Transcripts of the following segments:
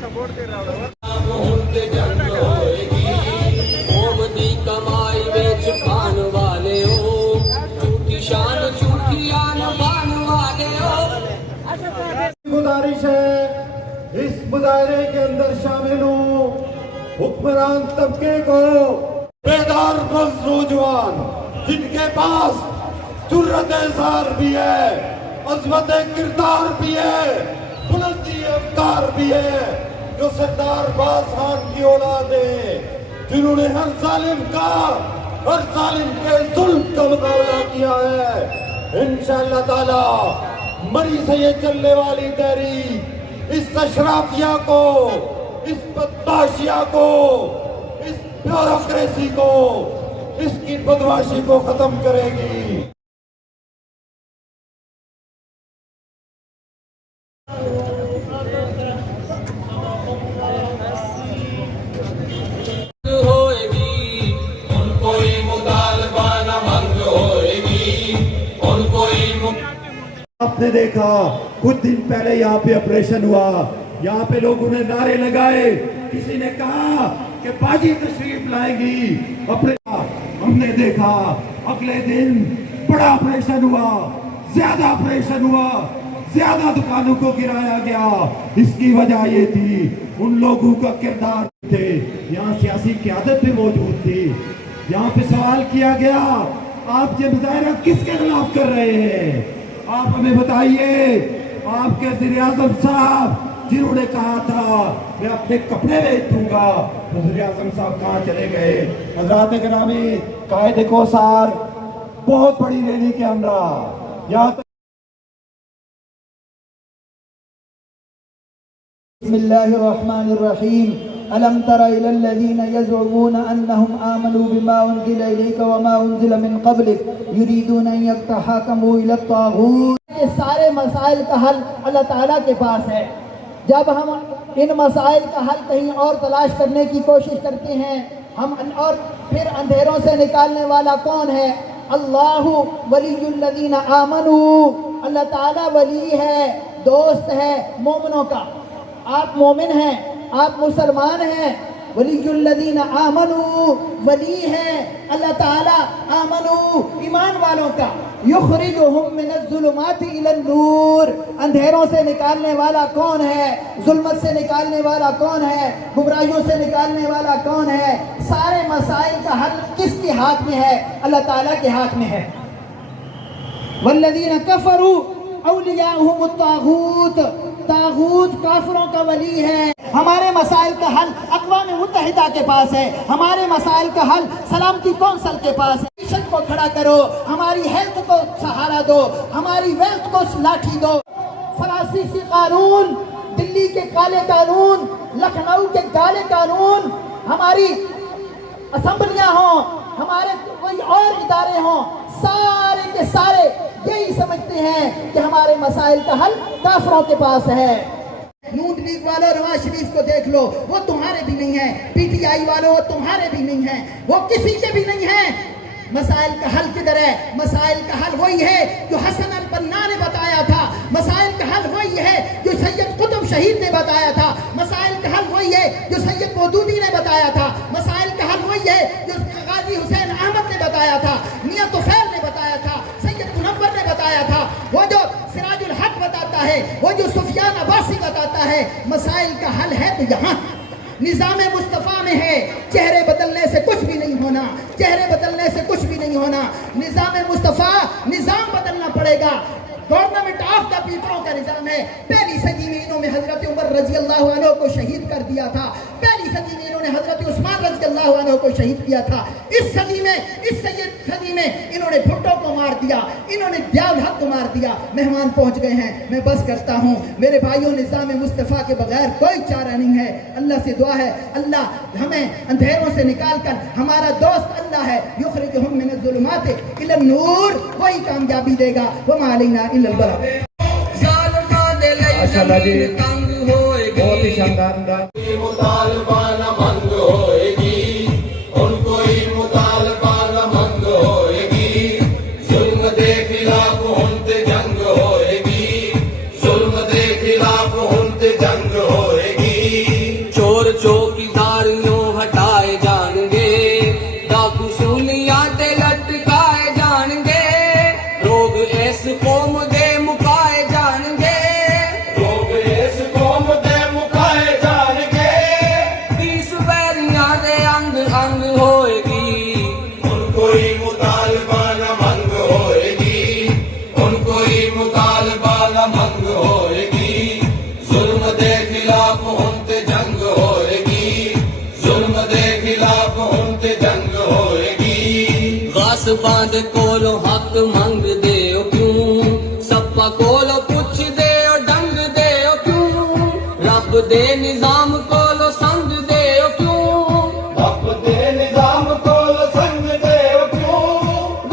Support दे रहा हूँ। मोमदी कमाई बेच पान वाले हो, झूठी शान झूठी आन बान वाले हो। गुजारिश है इस मुजाहरे के अंदर शामिल हूँ हुक्मरान तबके को, बेदार मग़ज़ नौजवान जिनके पास जुर्रत इज़हार भी है, अज़मत किरदार भी है, बुलंदी अफ़कार भी है, जो सरदार बाज़ खान की औलाद है, जिन्होंने हर जालिम के जुल्म का मुकाबला किया है। इंशाअल्लाह ताला मरी से ये चलने वाली तहरीक इस अशराफिया को, इस बदमाशिया को, इस ब्यूरोक्रेसी को, इसकी बदमाशी को खत्म करेगी। आपने देखा कुछ दिन पहले यहाँ पे ऑपरेशन हुआ, यहाँ पे लोगों ने नारे लगाए, किसी ने कहा कि बाजी तशरीफ लाएगी हमने देखा अगले दिन बड़ा ऑपरेशन हुआ, ज्यादा ऑपरेशन हुआ, ज्यादा दुकानों को गिराया गया। इसकी वजह ये थी उन लोगों का किरदार थे, यहाँ सियासी क़यादत भी मौजूद थी। यहाँ पे सवाल किया गया आप ये मुजाहरा किसके खिलाफ कर रहे हैं, आप हमें बताइए। आपके वज़ीर-ए-आज़म साहब जिन्होंने कहा था मैं अपने कपड़े बेच दूंगा, वज़ीर-ए-आज़म साहब कहाँ चले गए। हज़रात गिरामी कायदे को सार बहुत बड़ी रैली के हमरा यहाँ तक। बिस्मिल्लाहिर्रहमानिर्रहीम। अलम तरा इलल्लज़ीना यज़उमूना अन्नहुम आमनू बिमा उन्ज़िला इलैका वमा उन्ज़िला मिन क़ब्लिक युरीदूना अन यतहाकमू इला ताग़ूत। ये सारे मसाइल का हल अल्लाह ताला के पास है। जब हम इन मसाइल का हल कहीं और तलाश करने की कोशिश करते हैं हम, और फिर अंधेरों से निकालने वाला कौन है? अल्लाहु वलियुल्लज़ीना आमनू। अल्लाह ताला वली है, दोस्त है मोमिनों का। आप मोमिन हैं, आप मुसलमान हैं। वलियुल्लज़ीना आमनू, वली है अल्लाह ताला आमनू, ईमान वालों का। युखरिजुहुम मिनज़्ज़ुलुमाति इलन-नूर। अंधेरों से निकालने वाला कौन है? जुल्मत से निकालने वाला कौन है? गुमराहियों से निकालने वाला कौन है? सारे मसाइल का हल किसके हाथ में है? अल्लाह ताला के हाथ में है। वल्लज़ीना कफ़रू औलियाहुमुत तागूत। तागूत काफिरों का वली है। हमारे मसाइल का हल अक़वाम मुत्तहिदा के पास है। हमारे मसाइल का हल सलामती कौंसिल के पास है। मिशन को खड़ा करो, हमारी हेल्थ को सहारा दो, हमारी वेल्थ को लाठी दो। फ्रांसीसी कानून, दिल्ली के काले कानून, लखनऊ के काले कानून, हमारी असम्बलियाँ हों, हमारे कोई और इदारे हों, सारे के सारे यही समझते हैं कि हमारे मसाइल का हल काफिरों के पास है। नून लीग वालों नवाज शरीफ को देख लो, वो तुम्हारे भी नहीं है। पीटीआई वालों वो तुम्हारे भी नहीं है, वो किसी के भी नहीं है। मसाइल का हल किधर है? मसाइल का हल वही है जो हसन अल बन्ना ने बताया था। मसाइल का हल वही है जो सैयद कुतुब शहीद ने बताया था। मसाइल का हल वही है जो सैयद मौदूदी ने बताया था। मसाइल का हल वही है जो गाजी हुसैन अहमद ने बताया था, मियां तुफैल ने बताया था, सैयद मुनव्वर ने बताया था, वो जो सिराजुल हक बताता है, वो जो सुफियान अब्बासी बताता है। मसाइल का हल है तो यहाँ निज़ाम मुस्तफ़ा में है। चेहरे बदलने से कुछ भी नहीं होना, चेहरे बदलने से कुछ भी नहीं होना। निज़ाम मुस्तफ़ा, निज़ाम बदलना पड़ेगा। गवर्नमेंट ऑफ द पीपलों का निज़ाम है। पहली सदी में इन्होंने हजरत उमर रजी अल्लाह अन्हु को शहीद कर दिया था। पहली सदी में इन्होंने हजरत उस्मान रजी अल्लाह अन्हु को शहीद किया था। इस सदी में, इस सदी में इन्होंने भुट्टो को मार दिया, इन्होंने ज़ियाउल हक को मार दिया। मेहमान पहुंच गए हैं, मैं बस करता हूँ। मेरे भाइयों, निज़ाम मुस्तफ़ा के बगैर कोई चारा नहीं है। अल्लाह से दुआ है, अल्लाह हमें अंधेरों से निकाल कर, हमारा दोस्त अल्लाह है, युखरिजुहुम मिनज़्ज़ुलुमाति इलन-नूर, वही कामयाबी देगा। वमा अलैना इल्लल बलाग। माशाअल्लाह जी, बहुत ही शानदार अंदाज। जुल्म दे खिलाफ हुन ते बांध कोलो हक मंग दे क्यों सपा कोलो पुछ दे डंग दे क्यों रब दे निजाम कोलो संग दे क्यों रब दे निजाम कोल संग दे क्यों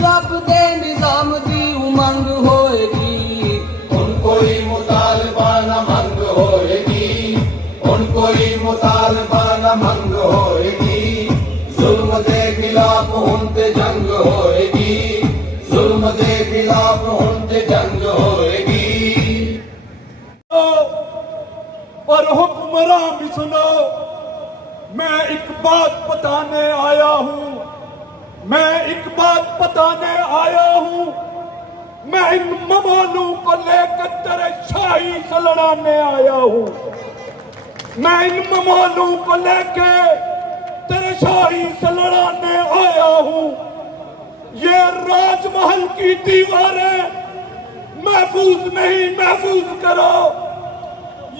रब दे निजाम दी उमंग होएगी उन कोई मुतालबा न मंग होएगी उन कोई मुतालबा न मंग होएगी जुल्म दे खिलाफ उनते जंग होएगी जुल्म दे खिलाफ उनते जंग होएगी और हुक्मरां भी सुनो मैं एक बात बताने आया हूं मैं एक बात बताने आया हूं मैं इन ममालू को लेकर तेरे शाही से लड़ाने आया हूं मैं इन ममालू को लेकर तेरे शाही से लड़ाने आया हूं ये राजमहल की दीवारें महफूज नहीं महफूज करो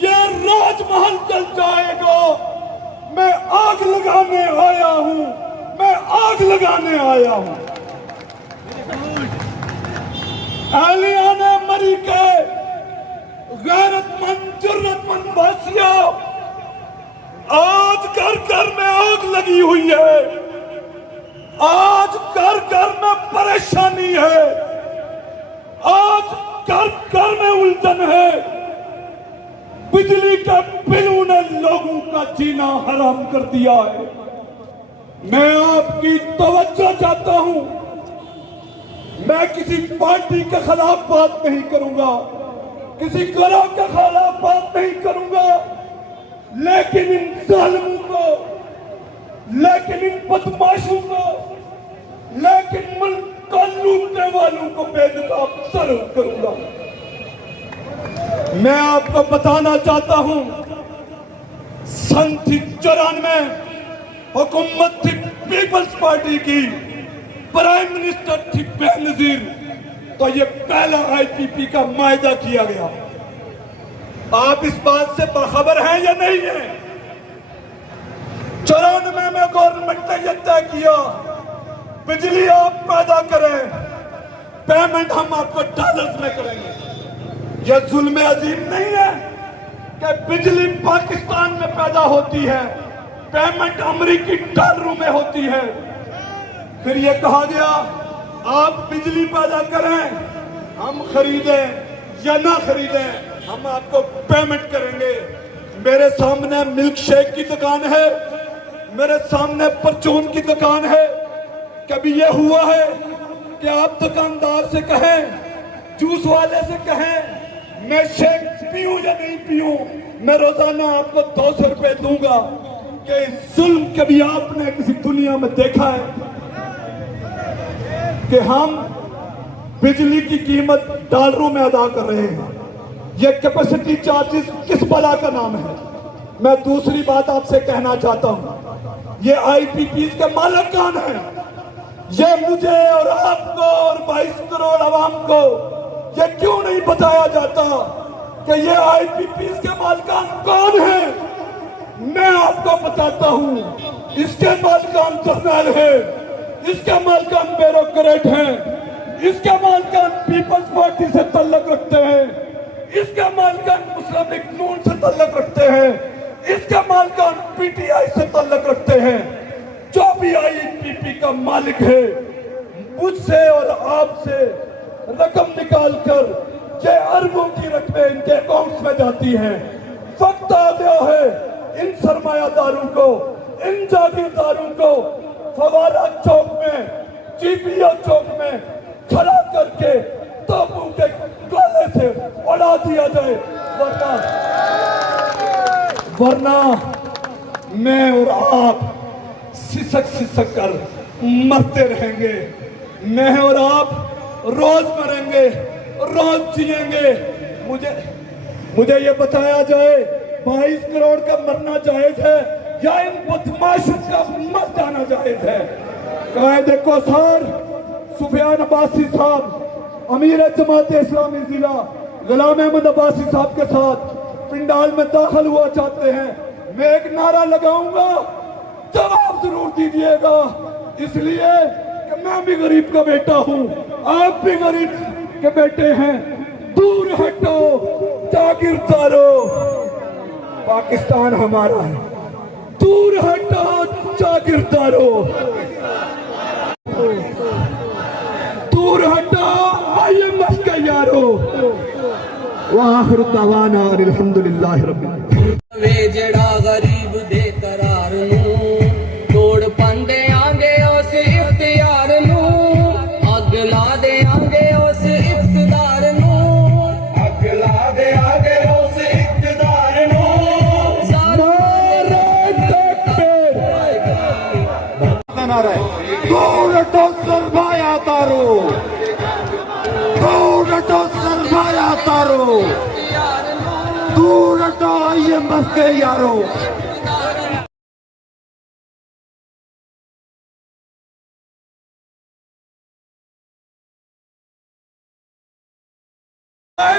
ये राजमहल जल जाएगा मैं आग लगाने आया हूं मैं आग लगाने आया हूं अहलियाने मरी के गैरतमंद जुर्रतमंद वासियों आज घर घर में आग लगी हुई है आज घर घर में परेशानी है आज घर घर में उलझन है बिजली के बिलों ने लोगों का जीना हराम कर दिया है मैं आपकी तवज्जो चाहता हूं मैं किसी पार्टी के खिलाफ बात नहीं करूंगा किसी गिरोह के खिलाफ बात नहीं करूंगा लेकिन इन जालिमों को लेकिन इन बदमाशों को लेकिन मुल्क को लूटने वालों को बेनकाब जरूर करूंगा मैं आपको बताना चाहता हूं सन 94 हुकूमत थी पीपल्स पार्टी की प्राइम मिनिस्टर थी बेनजीर तो ये पहला आईपीपी का मायदा किया गया आप इस बात से बाखबर हैं या नहीं है 94 में गवर्नमेंट ने यह तय किया बिजली आप पैदा करें पेमेंट हम आपको डॉलर्स में करेंगे यह जुल्म अजीम नहीं है कि बिजली पाकिस्तान में पैदा होती है पेमेंट अमेरिकी डॉलरों में होती है फिर यह कहा गया आप बिजली पैदा करें हम खरीदें या ना खरीदें हम आपको पेमेंट करेंगे मेरे सामने मिल्क शेक की दुकान है मेरे सामने परचून की दुकान है कभी यह हुआ है कि आप दुकानदार से कहें जूस वाले से कहें मैं शेक पीऊं या नहीं पीऊं मैं रोजाना आपको 200 रुपए दूंगा कि जुल्म कभी आपने किसी दुनिया में देखा है कि हम बिजली की कीमत डॉलरों में अदा कर रहे हैं ये कैपेसिटी चार्जेस किस बला का नाम है मैं दूसरी बात आपसे कहना चाहता हूं ये आईपीपी के मालिक कौन है ये मुझे और आपको और 22 करोड़ आवाम को ये क्यों नहीं बताया जाता कि ये आईपीपी के मालिकान कौन है मैं आपको बताता हूं इसके मालिकान जर्नल है इसके मालिकान ब्यूरोक्रेट हैं इसके मालिकान पीपल्स पार्टी से तल्लुक रखते हैं इसके मालिकान मुस्लिम लीग नून से तल्लुक रखते हैं इसके मालिकान पीटीआई से तल्लुक रखते हैं जो भी आईपीपी का मालिक है मुझसे और आपसे रकम निकालकर ये अरबों की रकमें इनके अकाउंट्स में जाती हैं वक्त आ गया है इन सरमायादारों को इन जागीरदारों को फवारा चौक में जीपीओ चौक में खड़ा करके तोपों के गोले से उड़ा दिया जाए वरना मैं और आप सिसक सिसक कर मरते रहेंगे मैं और आप रोज मरेंगे रोज जिएंगे मुझे ये बताया जाए 22 करोड़ का मरना जायज है या इन बदमाशों का मर जाना जायज है कायदे को सर सुफियान अब्बासी साहब अमीर जमात इस्लामी जिला गुलाम अहमद अब्बासी साहब के साथ पिंडाल में दाखिल हुआ चाहते हैं मैं एक नारा लगाऊंगा जवाब जरूर दीजिएगा इसलिए कि मैं भी गरीब का बेटा हूँ, आप भी गरीब के बेटे हैं। दूर हटो जागीरदारो, पाकिस्तान हमारा है। दूर हटो जागीरदारो, दूर हटो IMF के यारो। वाखिर दवाना अल्हम्दुलिल्लाह रब्बिल। वे जड़ा गरीब दे करार नू तोड़ पांदे आंगे उस इख्तियार नू, अग ला दे आंगे उस इख्तिदार नू, अग ला दे आगे उस इख्तिदार नू। दूर हटो सरमाया तारो, दूर हटो सरमाया तारो, दूर हटो IMF के यारो।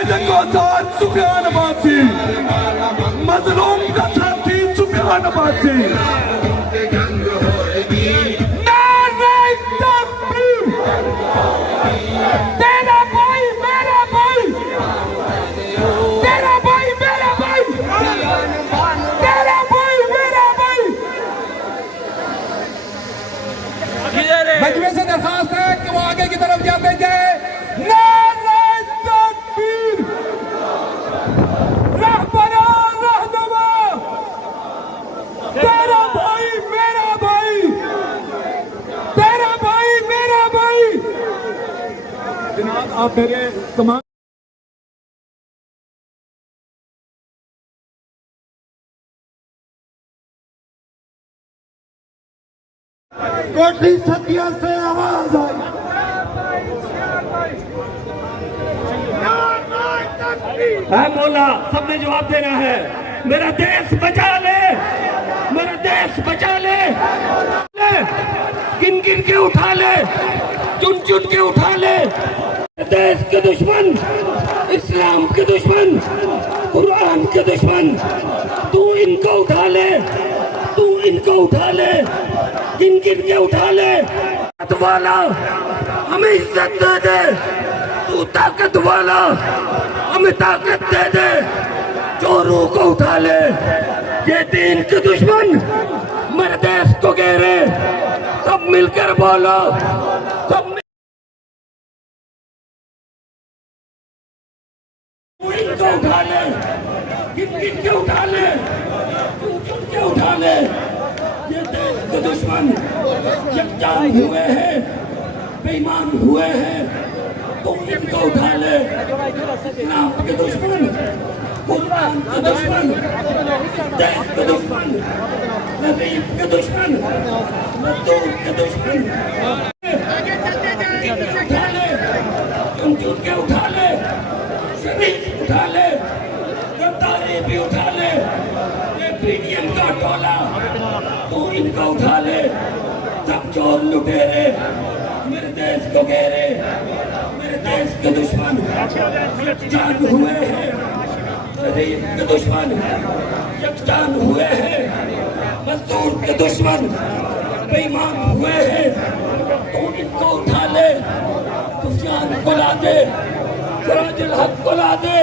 देखो साथ सुफियान अब्बासी, मजलूम का साथी सुफियान अब्बासी। तेरा भाई मेरा भाई, तेरा भाई मेरा भाई, तेरा भाई मेरा भाई। मजमे से दरखास्त है कि वो आगे की तरफ जाते जाए। नारे तकबीर, रहबरा रहनुमा, तेरा भाई मेरा भाई, तेरा भाई मेरा भाई। जनाब आप मेरे तमाम कोटली सदियों से आवाज आई, है मौला सबने जवाब देना है। मेरा देश बचा ले, मेरा देश बचा ले, गिन गिन के उठा ले, चुन चुन के उठा ले। देश के दुश्मन, इस्लाम के दुश्मन, कुरान के दुश्मन, तू इनको उठा ले, तू इनको उठा ले, गिन गिन के उठा ले। ताकत वाला हमें इज्जत दे दे, तू ताकत वाला हमें ताकत दे दे। चोरों को उठा ले, ये दीन के दुश्मन मेरे देश को घेरे। सब मिलकर बोलो, सब इनको उठा ले, गिन गिन के उठा ले, चुन चुन के उठा ले। ये देश के दुश्मन यकजान हुए हैं, बेईमान हुए हैं, तुम इनको उठा ले। इस्लाम के दुश्मन, कुरान के दुश्मन, देश के दुश्मन, नबी के दुश्मन, मजदूर के दुश्मन उठा ले, चुन चुन के उठा ले। शरीफ उठा ले, गद्दारी भी उठा ले। ये PDM का टोला, तू इनको उठा ले। सब चोर लुटेरे मेरे देश को घेरे, मेरे देश के दुश्मन यकजान हुए हैं, गरीब के दुश्मन यकजान हुए हैं, मजदूर के दुश्मन बेईमान हुए हैं। तू इनको उठा ले, सुफियान को ला दे, सिराजुल हक को ला दे।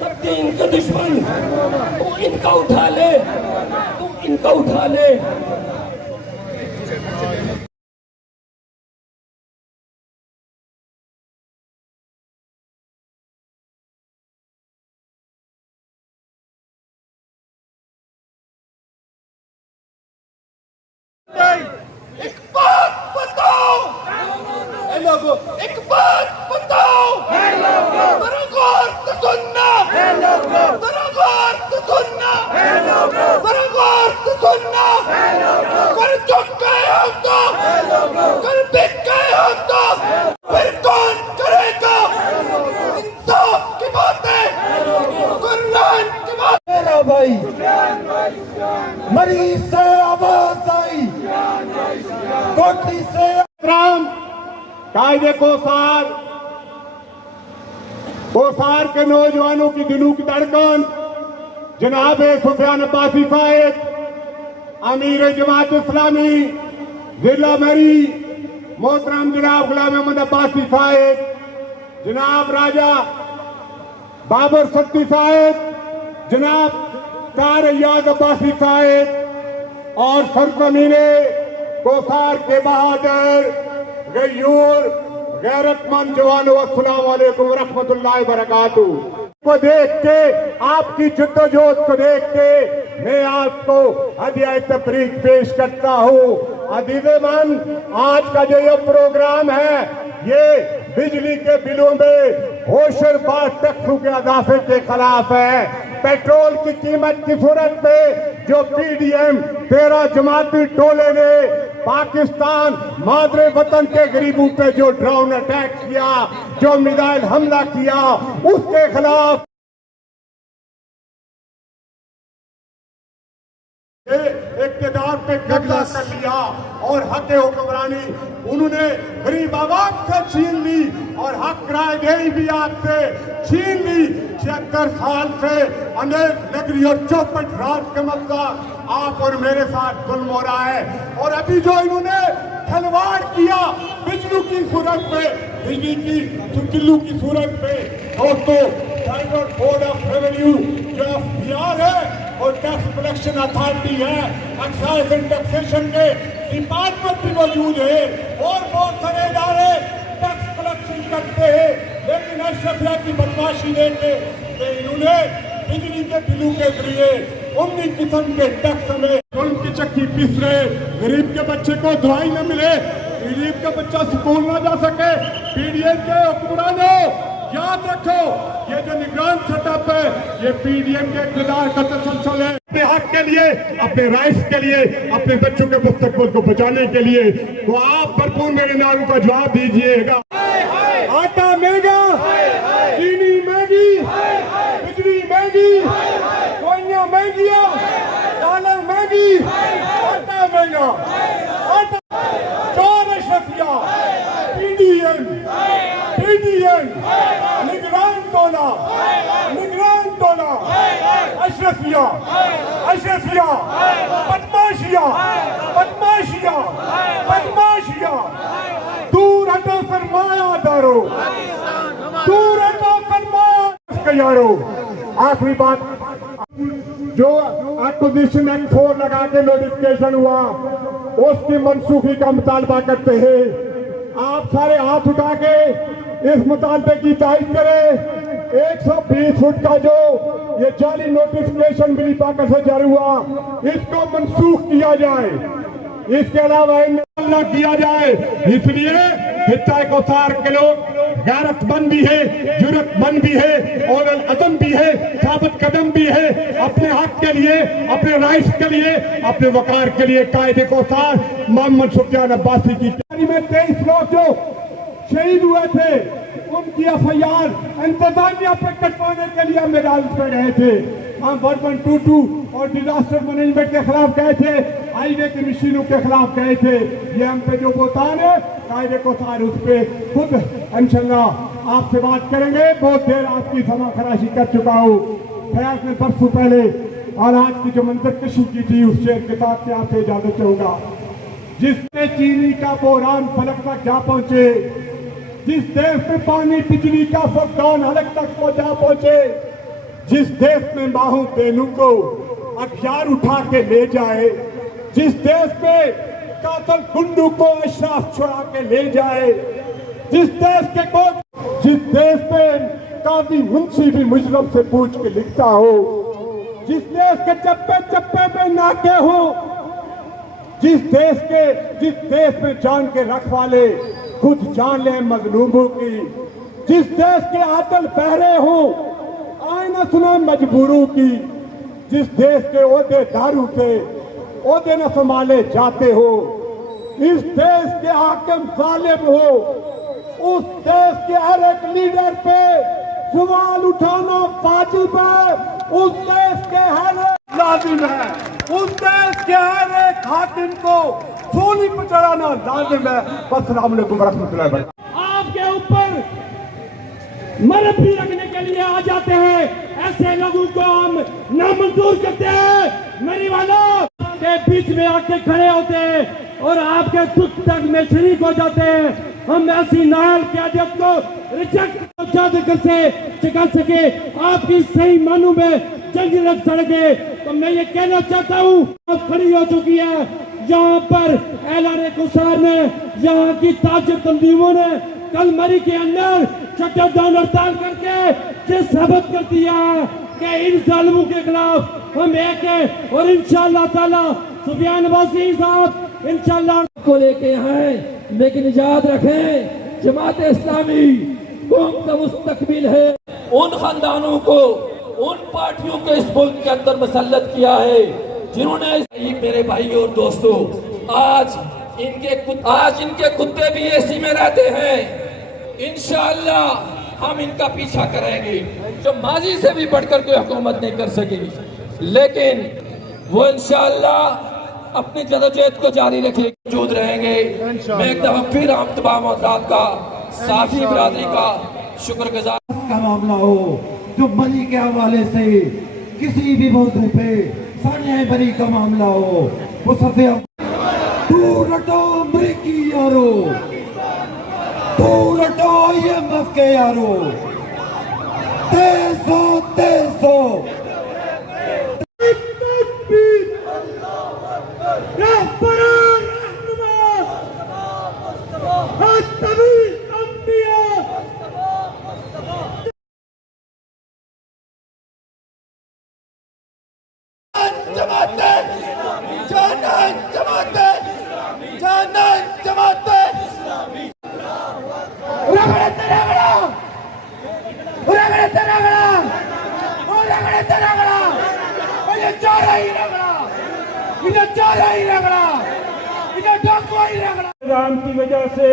सब दीन के दुश्मन तू इनका उठा ले, तू इनका उठा ले। एक बात बताओ ए लोगों, एक बात बताओ ए लोगों, जरा गौर से सुनना ए लोगों, जरा गौर से सुनना ए लोगों, जरा गौर से सुनना ए लोगों। कर चुक गए हम तो ए लोगों, कर बिक गए हम तो फिर कौन करेगा इंसाफ की बातें, कुरान की बात। मेरा भाई मरीज से आवाज आई, कोटली से कायदे कोसार के नौजवानों की दिलों की धड़कन जनाब सुफियान अब्बासी साहिब, अमीर जमात इस्लामी, जिला मरी, मोहतरम जनाब गुलाम अहमद अब्बासी साहिब, जनाब राजा बाबर सत्ती साहिब, जनाब तार याद अब्बासी साहिब और सरजमीने कोसार के बहादुर गयूर गैरतमंद जवानों, अस्सलाम वालेकुम रहमतुल्लाहि व बरकातुहू। को देख के, आपकी जद्दोजहद को देख के मैं आपको हदिया तबरीक पेश करता हूँ। अजीज़-ए-मन, आज का जो ये प्रोग्राम है ये बिजली के बिलों में होशर 62% के इजाफे के खिलाफ है। पेट्रोल की कीमत की सूरत में जो पीडीएम 13 जमाती टोले ने पाकिस्तान मादरे वतन के गरीबों पे जो ड्रोन अटैक किया, जो मिसाइल हमला किया, उसके खिलाफ इक़्तिदार पे कब्जा कर लिया और हक हुक्मरानी उन्होंने गरीब आवाम से छीन ली और हक रायदही भी आपसे छीन ली। 76 साल से अनेक नगरी और चौपट राज के मसला आप और मेरे साथ जुल्म हो रहा है। और अभी जो इन्होंने खिलवाड़ किया बिजली की सूरत में, बिजली की चुल्लू की सूरत में, दोस्तों सेंट्रल बोर्ड ऑफ रेवेन्यू जो बिहार है और टैक्स कलेक्शन अथॉरिटी है, एक्साइज एंड टैक्सेशन के डिपार्टमेंट भी मौजूद है और बहुत सारे इदारे टैक्स कलेक्शन करते हैं, लेकिन अशरफिया की बदमाशी देते इन्होंने बिजली के बिलों के जरिए 19 किस्म के टैक्स में उनकी चक्की पीस रहे, गरीब के बच्चे को दवाई न मिले, गरीब का बच्चा स्कूल न जा सके। पीडीएम के हुक्मरानों याद रखो, ये जो निगरान सेटअप है ये पीडीएम के इक़्तिदार का तसलसल है। अपने हक के लिए, अपने राइट्स के लिए, अपने बच्चों के मुस्तकबिल को बचाने के लिए, तो आप भरपूर मेरे नारों का जवाब दीजिएगा। आटा महंगा, चीनी महंगी, बिजली महंगी, दवाइयाँ महंगियाँ, दालें महंगी, आटा महंगा, आटा चोर अशरफिया, पीडीएम निगरान टोला अशरफिया बदमाशिया दूर हटो सरमायादारो, दूर हटो सरमाया यारो। आखिरी बात, जो एक्विजिशन एक्ट 4 लगा के नोटिफिकेशन हुआ उसकी मनसूखी का मुतालबा करते हैं। आप सारे हाथ उठा के इस मुतालबे की तायीद करें। 120 फुट का जो ये जाली नोटिफिकेशन मिली पाकर से जारी हुआ, इसको मनसूख किया जाए, इसके अलावा इन्हें किया जाए। इसलिए हिस्सा कोसार के लोग गैरतमंद भी है, जुर्रतमंद भी है और अज़म भी है, साबित कदम भी है। अपने हक के लिए, अपने राइट्स के लिए, अपने वकार के लिए कायदे कोसार मोहम्मद सुफियान अब्बासी की में 23 लोग जो शहीद हुए थे उनकी एफआईआर इंतजामिया पे कटवाने के लिए हम अदालत पे गए थे। हम 1122 और डिजास्टर मैनेजमेंट के खिलाफ गए थे, हाईवे की मशीनों के खिलाफ गए थे। ये हम पे जो बोतान है कायदे को सार उस पर खुद इंशाल्लाह आपसे बात करेंगे। बहुत देर आपकी समा खराशी कर चुका हूँ। फयाज ने परसों पहले और आज की जो मंजर कशी की थी उस शेर के साथ आपसे इजाजत चाहूंगा। जिसने चीनी का बोरान फलक तक जा पहुंचे, जिस देश में पानी बिजली का फकदान हलक तक पहुंचा पहुंचे, जिस देश में माहू बेनू को हथियार उठा के ले जाए, जिस देश में कातल गुंडू को अशराफ छुड़ा के ले जाए, जिस देश में काजी मुंशी भी मुजरम से पूछ के लिखता हो, जिस देश के चप्पे चप्पे में नाके हो, जिस देश में जान के रखवाले खुद जान ले मजलूमों की, जिस देश के आदल पहरे हो आईना सुने मजबूरों की, जिस देश के ओहदे दारू थे ओहदे न संभाले जाते हो, इस देश के हाकिम जालिम हो, उस देश के हर एक लीडर पे सवाल उठाना वाजिब है, उस देश के हर एक लाजिम है, उस देश के हर एक हाकिम को सूली पर चढ़ाना लाजिम है। अस्सलाम वालेकुम रहमतुल्लाहि व बरकातहू। आपके ऊपर मरद भी रखने के लिए आ जाते हैं, ऐसे लोगों को हम नामंजूर करते हैं। मेरी वालों के बीच में आके खड़े होते हैं, और आपके दुख तक में शरीक हो जाते हैं। हम ऐसी नाल क्यादत को रिजेक्ट से सिखा सके, आपकी सही मानों में जंग लग सके। तो मैं ये कहना चाहता हूँ, अब खड़ी हो चुकी है यहाँ पर ऐलान कुसार ने, यहाँ की ताजर तंजीमों ने कल मरी के अंदर शटरडाउन हड़ताल करके ये साबित कर दिया कि इन जालिमों के खिलाफ हम एक है। और इंशाअल्लाह ताला सुफियान वासी साहब इंशाअल्लाह को लेके हैं, लेकिन याद रखें जमात इस्लामी कौम का मुस्तकबिल है। उन खानदानों को, उन पार्टियों को इस मुल्क के अंदर मुसल्लत किया है जिन्होंने, मेरे भाई और दोस्तों, आज इनके कुत्ते भी एसी में रहते हैं। इंशाअल्लाह हम इनका पीछा करेंगे। जो माजी से भी बढ़कर कोई हुकूमत नहीं कर सकेगी, लेकिन वो इंशाअल्लाह अपनी जदोजहद को जारी रखेंगे, मौजूद रहेंगे। मैं एक दफा फिर आप तमाम हज़रात का, साफी बिरादरी का शुक्रगुजार। का मामला हो, जो बनी के हवाले से किसी भी मौजू पे सानिया बनी का मामला हो, वो सबसे दूर हटो अमरीकी यारो, दूर हटो IMF के यारो। 300 राम की वजह से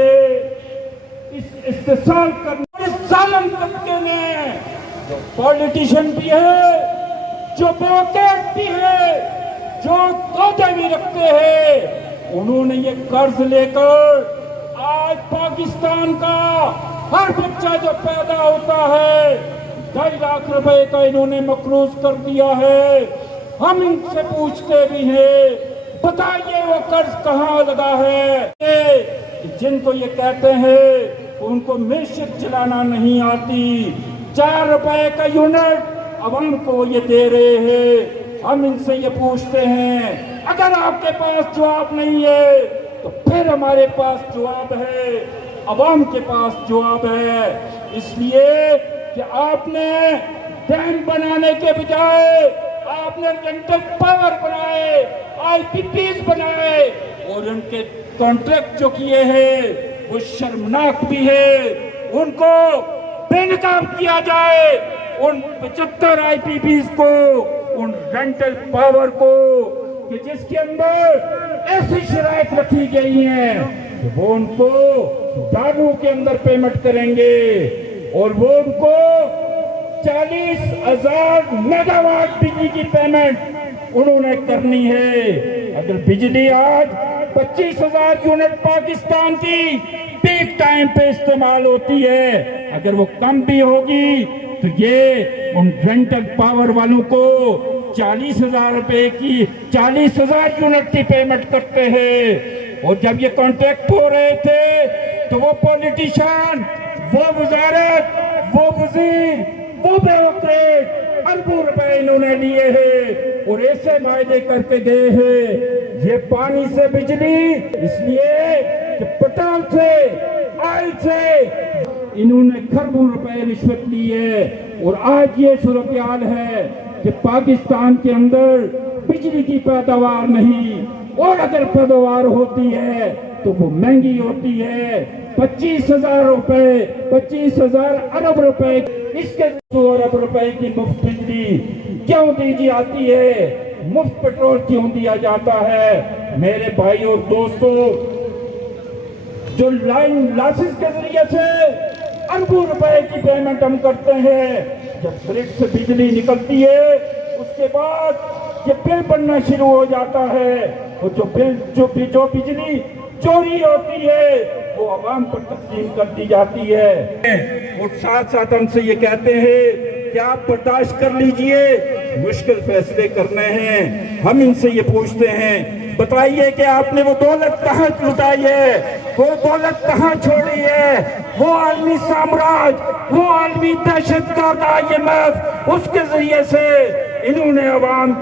इस इस्तेसाल करने, इस जालिम तबके में जो पॉलिटिशियन भी है, जो ब्यूरोक्रेट भी है, जो तोते भी रखते हैं, उन्होंने ये कर्ज लेकर आज पाकिस्तान का हर बच्चा जो पैदा होता है 2.5 लाख रुपए का इन्होंने मकरूज कर दिया है। हम इनसे पूछते भी हैं, बताइए वो कर्ज कहाँ लगा है। जिनको ये कहते हैं उनको मिर्चित चलाना नहीं आती, 4 रुपए का यूनिट अवाम को ये दे रहे हैं। हम इनसे ये पूछते हैं, अगर आपके पास जवाब नहीं है तो फिर हमारे पास जवाब है, अवाम के पास जवाब है। इसलिए कि आपने डैम बनाने के बजाय आपने रेंटल पावर बनाए, IPPs बनाए, और उनके कॉन्ट्रैक्ट जो किए हैं वो शर्मनाक भी है। उनको बेनकाब किया जाए, उन 75 IPPs को, उन रेंटल पावर को, कि जिसके अंदर ऐसी शराइत रखी गई हैं वो उनको दारू के अंदर पेमेंट करेंगे और वो उनको 40,000 मेगावाट बिजली की पेमेंट उन्होंने करनी है। अगर बिजली आज 25,000 यूनिट पाकिस्तान की पीक टाइम पे इस्तेमाल होती है, अगर वो कम भी होगी तो ये उन रेंटल पावर वालों को 40,000 रुपए की 40,000 यूनिट की पेमेंट करते हैं। और जब ये कॉन्ट्रैक्ट हो रहे थे तो वो पॉलिटिशियन, वो वजारत, वो वजीर, वो ब्यूरोक्रेट अरबों रुपए इन्होंने लिए हैं और ऐसे वायदे करके गए हैं। ये पानी से बिजली, इसलिए कि पेट्रोल से, ऑयल से इन्होंने खरबों रुपए रिश्वत ली है। और आज ये सूरत हाल है कि पाकिस्तान के अंदर बिजली की पैदावार नहीं, और अगर पैदावार होती है तो वो महंगी होती है। 25,000 रुपए, 25,000 अरब रुपए, इसके 100 अरब रुपए की मुफ्त बिजली क्यों दी जाती है, मुफ्त पेट्रोल क्यों दिया जाता है। मेरे भाई और दोस्तों, जो लाइन लॉसेस के जरिए से अरबों रुपए की पेमेंट हम करते हैं, जब ग्रिड से बिजली निकलती है उसके बाद ये बिल बनना शुरू हो जाता है और जो बिजली चोरी होती है वो आवाम पर तकसीम कर दी जाती है। और साथ साथ हमसे ये कहते हैं कि आप बर्दाश्त कर लीजिए, मुश्किल फैसले करने हैं। हम इनसे ये पूछते हैं बताइए कि आपने वो दौलत कहाँ लुटाई है, वो दौलत कहाँ छोड़ी है। वो आलमी साम्राज्य, वो आलमी दहशतगर्द IMF, उसके जरिए से इन्होंने अवाम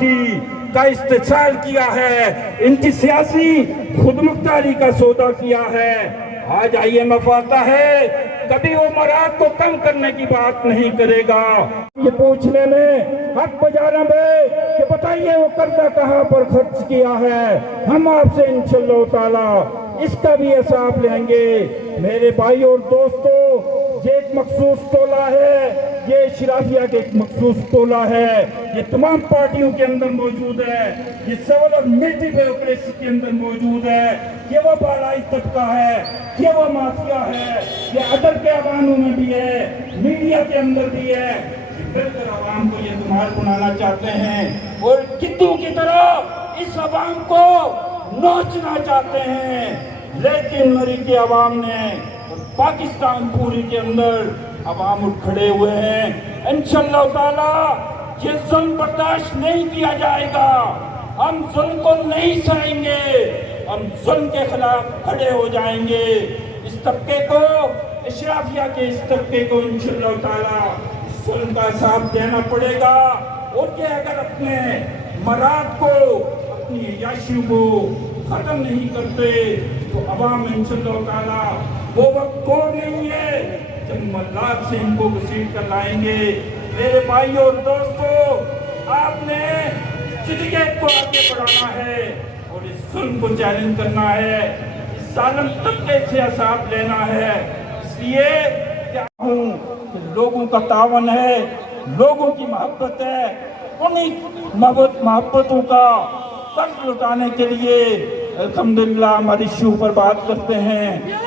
का इस्तेसाल किया है, इनकी सियासी खुदमुख्तारी का सौदा किया है। आज IMF आता है, कभी वो मराद को कम करने की बात नहीं करेगा। ये पूछने में हक बजाना में कि बताइए वो कर्जा कहाँ पर खर्च किया है, हम आपसे इंशाअल्लाह ताला इसका भी हिसाब लेंगे। मेरे भाई और दोस्तों, ये एक मखसूस टोला है, ये शराफिया के एक मखसूस टोला है, ये तमाम पार्टियों के अंदर मौजूद है, ये सिविल और मिलिट्री ब्यूरोक्रेसी के अंदर मौजूद है, ये वो बालाई तबका है, ये वो माफिया है, ये अदर के अवानों में भी है, मीडिया के अंदर भी है। मिलकर अवाम को ये धुमाल बनाना चाहते हैं और गिद्धों की तरह इस अवाम को नोचना चाहते हैं। लेकिन मरी के अवाम ने, पाकिस्तान पूरी के अंदर अवाम उठ खड़े हुए हैं। इंशाअल्लाह ताला ये जुल्म बर्दाश्त नहीं किया जाएगा, हम जुल्म को नहीं सहेंगे, हम जुल्म के खिलाफ खड़े हो जाएंगे। इस तबके को, इशराफिया के इस तबके को इंशाअल्लाह ताला जुल्म का हिसाब देना पड़ेगा। और ये अगर अपने मराद को, अपनी याशियों को खत्म नहीं करते तो अवाम इंशाअल्लाह ताला वो वक्त को नहीं है जब मल्लाद से इनको घसीट कर लाएंगे। मेरे भाई और दोस्तों, आपने जिद्दियत को आगे बढ़ाना है और इस जुल्म को चैलेंज करना है, इस जालिम तबके से हिसाब लेना है। इसलिए क्या हूँ कि लोगों का तावन है, लोगों की मोहब्बत है, उन्हीं मोहब्बतों का कर्ज लुटाने के लिए अल्हम्दुलिल्लाह हमारी शू पर बात करते हैं।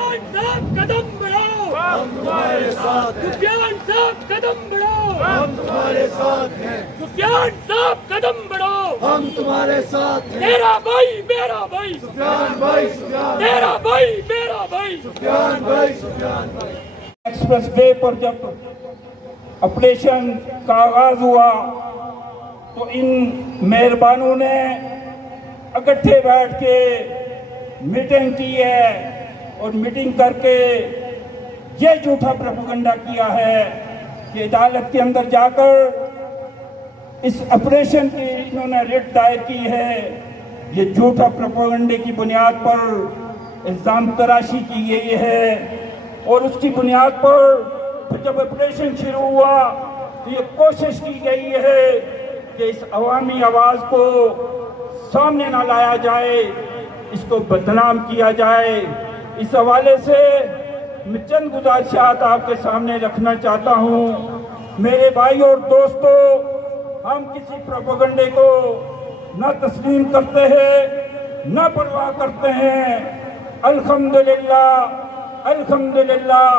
कदम बढ़ाओ, हम तुम्हारे साथ हैं। सुफियान साहब कदम बढ़ाओ, हम तुम्हारे साथ हैं। सुफियान साहब कदम बढ़ाओ, हम तुम्हारे साथ हैं। तेरा भाई मेरा भाई सुफियान भाई, सुफियान तेरा भाई मेरा भाई सुफियान भाई, सुफियान भाई। एक्सप्रेस वे पर जब ऑपरेशन का आगाज हुआ तो इन मेहरबानों ने इकट्ठे बैठ के मीटिंग की है और मीटिंग करके ये झूठा प्रोपेगेंडा किया है कि अदालत के अंदर जाकर इस ऑपरेशन की इन्होंने रिट दायर की है। ये झूठा प्रोपेगेंडे की बुनियाद पर इल्ज़ाम तराशी की गई है और उसकी बुनियाद पर जब ऑपरेशन शुरू हुआ तो ये कोशिश की गई है कि इस अवामी आवाज़ को सामने ना लाया जाए, इसको बदनाम किया जाए। इस हवाले से मैं चंद गुजारिशात आपके सामने रखना चाहता हूँ। मेरे भाई और दोस्तों, हम किसी प्रोपेगेंडे को न तस्लीम करते हैं, न परवाह करते हैं। अल्हम्दुलिल्लाह, अल्हम्दुलिल्लाह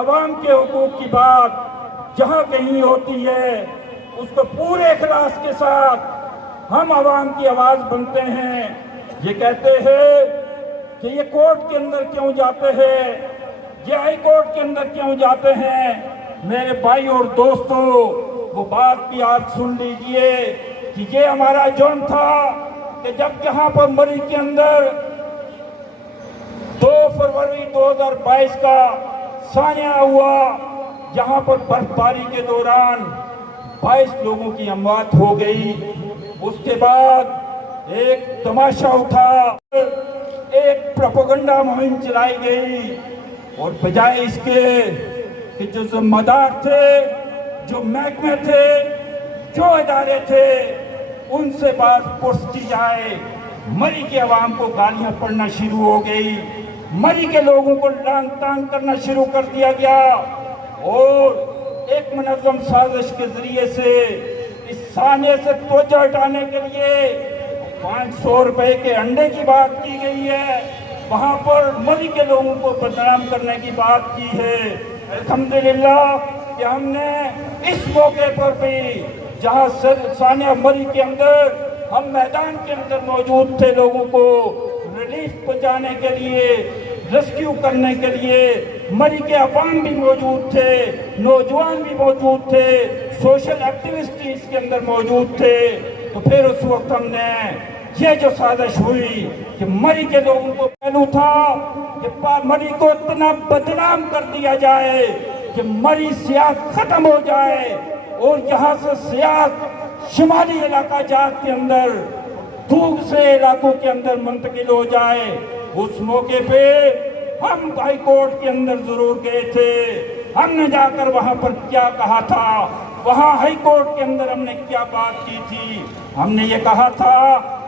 अवाम के हुकूक की बात जहाँ कहीं होती है उसको पूरे इखलास के साथ हम अवाम की आवाज़ बनते हैं। ये कहते हैं कि ये कोर्ट के अंदर क्यों जाते हैं, ये हाई कोर्ट के अंदर क्यों जाते हैं। मेरे भाई और दोस्तों, वो बात भी आप सुन लीजिए कि ये हमारा जुर्म था कि जब यहाँ पर मरी के अंदर 2 फरवरी 2022 का साया हुआ, जहाँ पर बर्फबारी के दौरान 22 लोगों की अमवात हो गई। उसके बाद एक तमाशा उठा, एक प्रोपेगेंडा मुहिम चलाई गई और बजाय इसके कि जो जिम्मेदार थे, जो महकमे थे, जो इदारे थे, उनसे बात पुरस की जाए, मरी के अवाम को गालियां पड़ना शुरू हो गई, मरी के लोगों को लांग तांग करना शुरू कर दिया गया और एक मुनज़्ज़म साजिश के जरिए से इस साने से तवज्जो हटाने के लिए 500 रुपए के अंडे की बात की गई है, वहाँ पर मरी के लोगों को बदनाम करने की बात की है। अल्हम्दुलिल्लाह कि हमने इस मौके पर भी जहाँ सानिया मरी के अंदर हम मैदान के अंदर मौजूद थे, लोगों को रिलीफ पहुँचाने के लिए, रेस्क्यू करने के लिए मरी के अवाम भी मौजूद थे, नौजवान भी मौजूद थे, सोशल एक्टिविस्ट इसके अंदर मौजूद थे। तो फिर उस वक्त हमने ये जो साजिश हुई कि मरी के लोगों को पहलू था कि मरी को इतना बदनाम कर दिया जाए कि मरी सियासत खत्म हो जाए और यहाँ से सियासत शुमाली इलाका जात के अंदर दूसरे इलाकों के अंदर मुंतकिल हो जाए। उस मौके पे हम हाई कोर्ट के अंदर जरूर गए थे। हमने जाकर वहां पर क्या कहा था, वहां हाई कोर्ट के अंदर हमने क्या बात की थी। हमने ये कहा था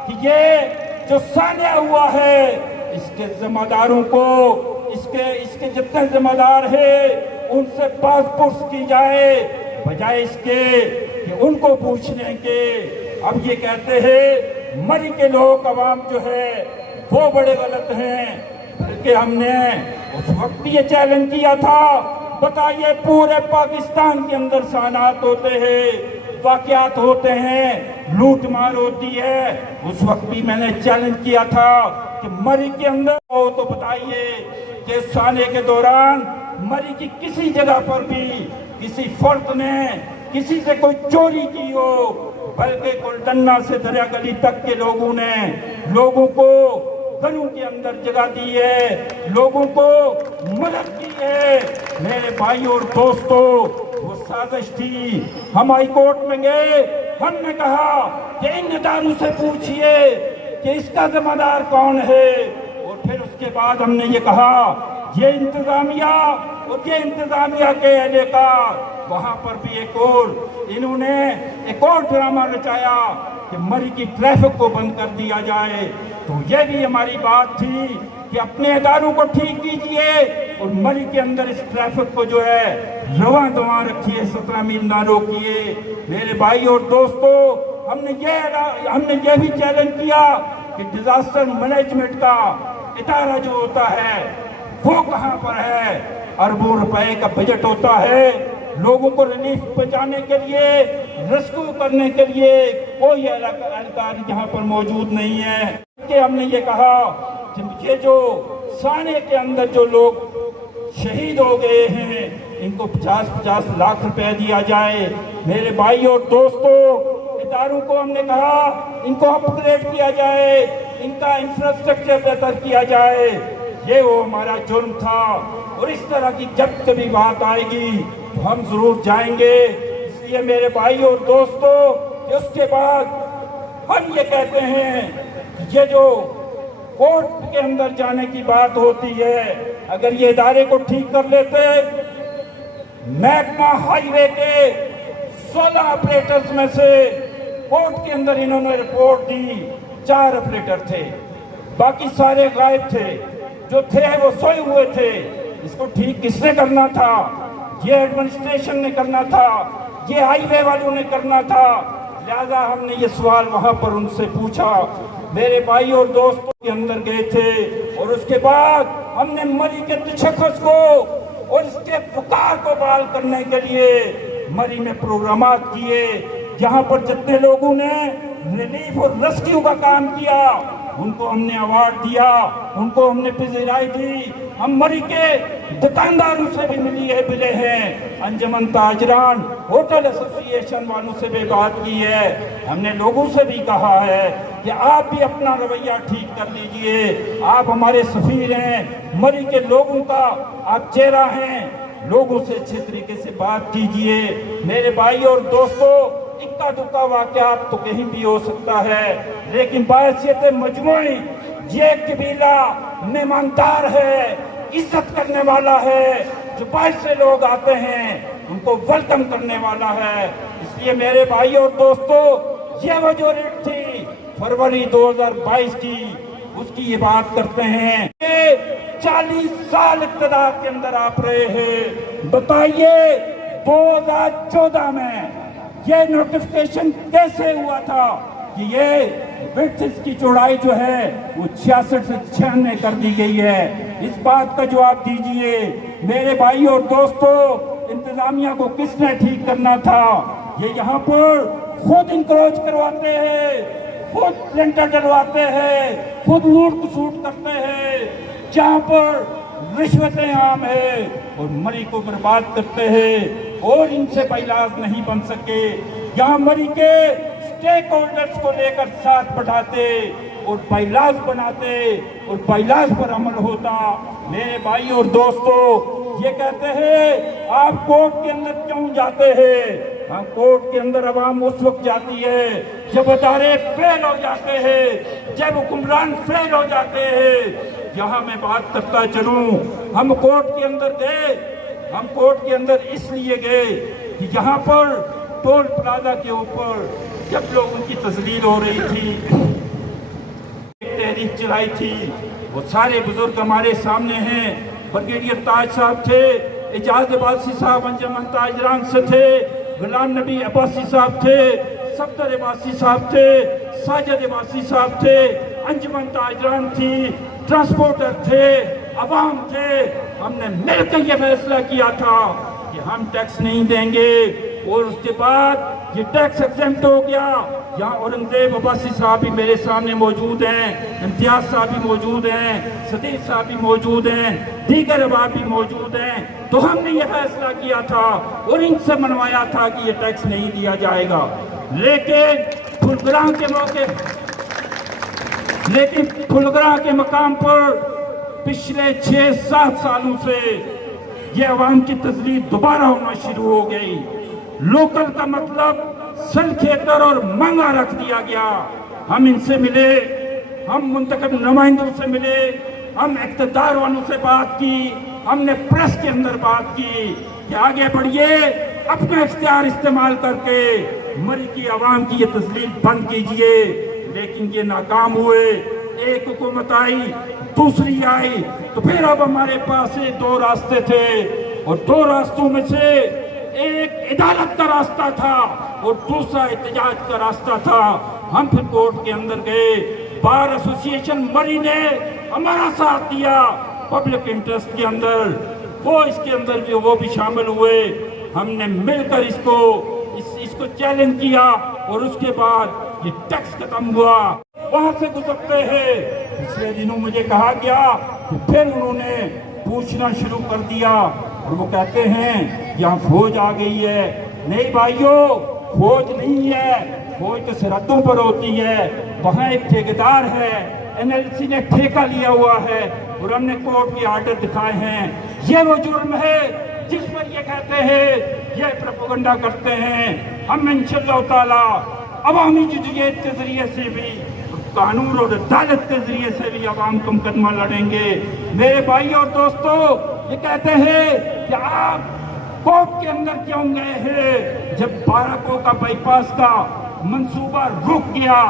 कि ये जो सानिया हुआ है इसके जिम्मेदारों को, इसके जितने जिम्मेदार है उनसे पासपुर्स की जाए, बजाय इसके कि उनको पूछने के। अब ये कहते हैं मरी के लोग अवाम जो है वो बड़े गलत हैं, बल्कि हमने उस वक्त ये चैलेंज किया था, बताइए पूरे पाकिस्तान के अंदर सानात होते हैं, वाक़यात होते हैं, लूट मार होती है। उस वक्त भी मैंने चैलेंज किया था कि मरी के अंदर हो तो बताइए कि साले के दौरान मरी की किसी जगह पर भी किसी फर्द ने किसी से कोई चोरी की हो, बल्कि कुलटन्ना से दरिया गली तक के लोगों ने लोगों को घरों के अंदर जगह दी है, लोगों को मदद की है। मेरे भाई और दोस्तों, वो साजिश थी। हम हाई कोर्ट में गए, हमने कहा कि इन इदारों से पूछिए कि इसका जिम्मेदार कौन है। और फिर उसके बाद हमने ये कहा ये इंतजामिया और ये इंतजामिया के एहलकार, वहां पर भी इन्होंने एक और ड्रामा रचाया कि मरी की ट्रैफिक को बंद कर दिया जाए। तो ये भी हमारी बात थी कि अपने इदारों को ठीक कीजिए और मरी के अंदर इस ट्रैफिक को जो है रवां दवां रखिए, 17 मील ना रोकिए। मेरे भाई और दोस्तों, हमने ये भी चैलेंज किया कि डिजास्टर मैनेजमेंट का इदारा जो होता है वो कहाँ पर है। अरबों रुपए का बजट होता है, लोगों को रिलीफ पहुंचाने के लिए, रेस्क्यू करने के लिए कोई एहलकार यहाँ पर मौजूद नहीं है। कि हमने ये कहा कि ये जो साने के अंदर जो लोग शहीद हो गए हैं इनको 50-50 लाख रुपए दिया जाए। मेरे भाई और दोस्तों, इदारों को हमने कहा इनको अपग्रेड किया जाए, इनका इंफ्रास्ट्रक्चर बेहतर किया जाए। ये वो हमारा जुर्म था और इस तरह की जब कभी बात आएगी तो हम जरूर जाएंगे। इसलिए मेरे भाई और दोस्तों, उसके बाद हम ये कहते हैं कि ये जो कोर्ट के अंदर जाने की बात होती है, अगर ये इदारे को ठीक कर लेते, महकमा हाईवे के 16 ऑपरेटर्स में से कोर्ट के अंदर इन्होंने रिपोर्ट दी 4 ऑपरेटर थे, बाकी सारे गायब थे। जो थे वो सोए हुए थे। इसको ठीक किसने करना था? ये एडमिनिस्ट्रेशन ने करना था, ये हाईवे वालों ने करना था। लिहाजा हमने ये सवाल वहां पर उनसे पूछा। मेरे भाई और दोस्तों के अंदर गए थे और उसके बाद हमने मरी के तशख्खुस को और इसके पुकार को बहाल करने के लिए मरी में प्रोग्रामात किए, जहां पर जितने लोगों ने रिलीफ और रेस्क्यू का काम किया उनको हमने अवार्ड दिया, उनको हमने पज़ीराई दी। हम मरी के दुकानदारों से भी मिले हैं, अंजुमन ताजरान होटल एसोसिएशन वालों से भी बात की है। हमने लोगों से भी कहा है कि आप भी अपना रवैया ठीक कर लीजिए। आप हमारे सफीर हैं, मरी के लोगों का आप चेहरा हैं, लोगों से अच्छे तरीके से बात कीजिए। मेरे भाई और दोस्तों, इक्का दुक्का वाक़यात तो कहीं भी हो सकता है, लेकिन बाहैसियत मजमूई ये कबीला मेहमानदार है, इज्जत करने वाला है। जो बाहर से लोग आते हैं उनको वेलकम करने वाला है। इसलिए मेरे भाई और दोस्तों, ये वो जो रेट थी फरवरी 2022 की, उसकी ये बात करते हैं। ये 40 साल इक़्तिदार के अंदर आप रहे हैं, बताइए 2014 में ये नोटिफिकेशन कैसे हुआ था कि ये विड्थ की चौड़ाई जो है वो 66 से 96 कर दी गई है। इस बात का जवाब दीजिए। मेरे भाई और दोस्तों, इंतजामिया को किसने ठीक करना था? ये यहाँ पर खुद इंक्रोच करवाते हैं, खुद लेंटर डलवाते हैं, खुद लूट खसूट करते हैं, जहाँ पर रिश्वतें आम है और मरी को बर्बाद करते हैं और इनसे इलाज नहीं बन सके। यहाँ मरी के स्टेक होल्डर्स को लेकर साथ बैठाते और बाइलाज बनाते और बाइलाज पर अमल होता। मेरे भाई और दोस्तों, ये कहते हैं आप कोर्ट के अंदर क्यों जाते हैं? हम कोर्ट के अंदर अवाम उस वक्त जाती है जब अदारे फेल हो जाते हैं, जब हुक्मरान फेल हो जाते हैं। यहाँ मैं बात करता चलूं, हम कोर्ट के अंदर गए, हम कोर्ट के अंदर इसलिए गए कि यहाँ पर टोल प्लाजा के ऊपर जब लोगों की तस्लील हो रही थी, एक तहरीक चलाई थी, वो सारे बुजुर्ग हमारे सामने हैं। ब्रिगेडियर ताज साहब थे, एजाज अब्बासी साहब अंजुमन ताजरान से थे, गुलाम नबी अब्बासी साहब थे, सफदर अब्बासी साहब थे, साजिद अब्बासी साहब थे, अंजुमन ताजरान थी, ट्रांसपोर्टर थे, अवाम थे। हमने मिलकर यह फैसला किया था कि हम टैक्स नहीं देंगे और उसके बाद ये टैक्स एग्जेम्प्ट हो गया। यहाँ औरंगजेब अब्बासी साहब भी मेरे सामने मौजूद हैं, इम्तियाज साहब भी मौजूद हैं, सदीक साहब भी मौजूद हैं, दीगर अहबाब भी मौजूद हैं। तो हमने ये फैसला किया था और इनसे मनवाया था कि ये टैक्स नहीं दिया जाएगा। लेकिन फुलगरां के मकाम पर पिछले 6-7 सालों से ये अवाम की तस्लील दोबारा होना शुरू हो गई। लोकल का मतलब सलखेतर और मंगा रख दिया गया। हम इनसे मिले, हम मुंतखब नुमाइंदों से मिले, हम इक़्तिदार वालों से बात की, हमने प्रेस के अंदर बात की कि आगे बढ़िए, अपना इख्तियार इस्तेमाल करके मरी की आवाम की ये तस्लील बंद कीजिए। लेकिन ये नाकाम हुए। एक हुकूमत आई, दूसरी आई, तो फिर अब हमारे पास 2 रास्ते थे और 2 रास्तों में से एक अदालत का रास्ता था और दूसरा एहतजाज का रास्ता था। हम फिर कोर्ट के अंदर गए। बार एसोसिएशन मरी ने हमारा साथ दिया पब्लिक इंटरेस्ट के अंदर, वो इसके अंदर भी वो भी शामिल हुए। हमने मिलकर इसको चैलेंज किया और उसके बाद ये टैक्स खत्म हुआ। वहां से गुजरते हैं, पिछले दिनों मुझे कहा गया कि फिर उन्होंने पूछना शुरू कर दिया और वो कहते हैं यहाँ फौज आ गई है। नहीं भाइयों, फौज नहीं है, फौज तो सरहदों पर होती है। वहाँ एक ठेकेदार है, NLC ने ठेका लिया हुआ है और हमने कोर्ट के आर्डर दिखाए हैं। ये वो जुर्म है जिस पर ये कहते हैं, ये प्रोपेगेंडा करते हैं। हम इंशाअल्लाह ताला अवामी जदीयत के जरिए से भी, कानून और अदालत के जरिए से भी अवाम का मुकदमा लड़ेंगे। मेरे भाई और दोस्तों, ये कहते हैं कि आप कोर्ट के अंदर क्यों गए हैं? जब बाराको का बाईपास का मंसूबा रुक गया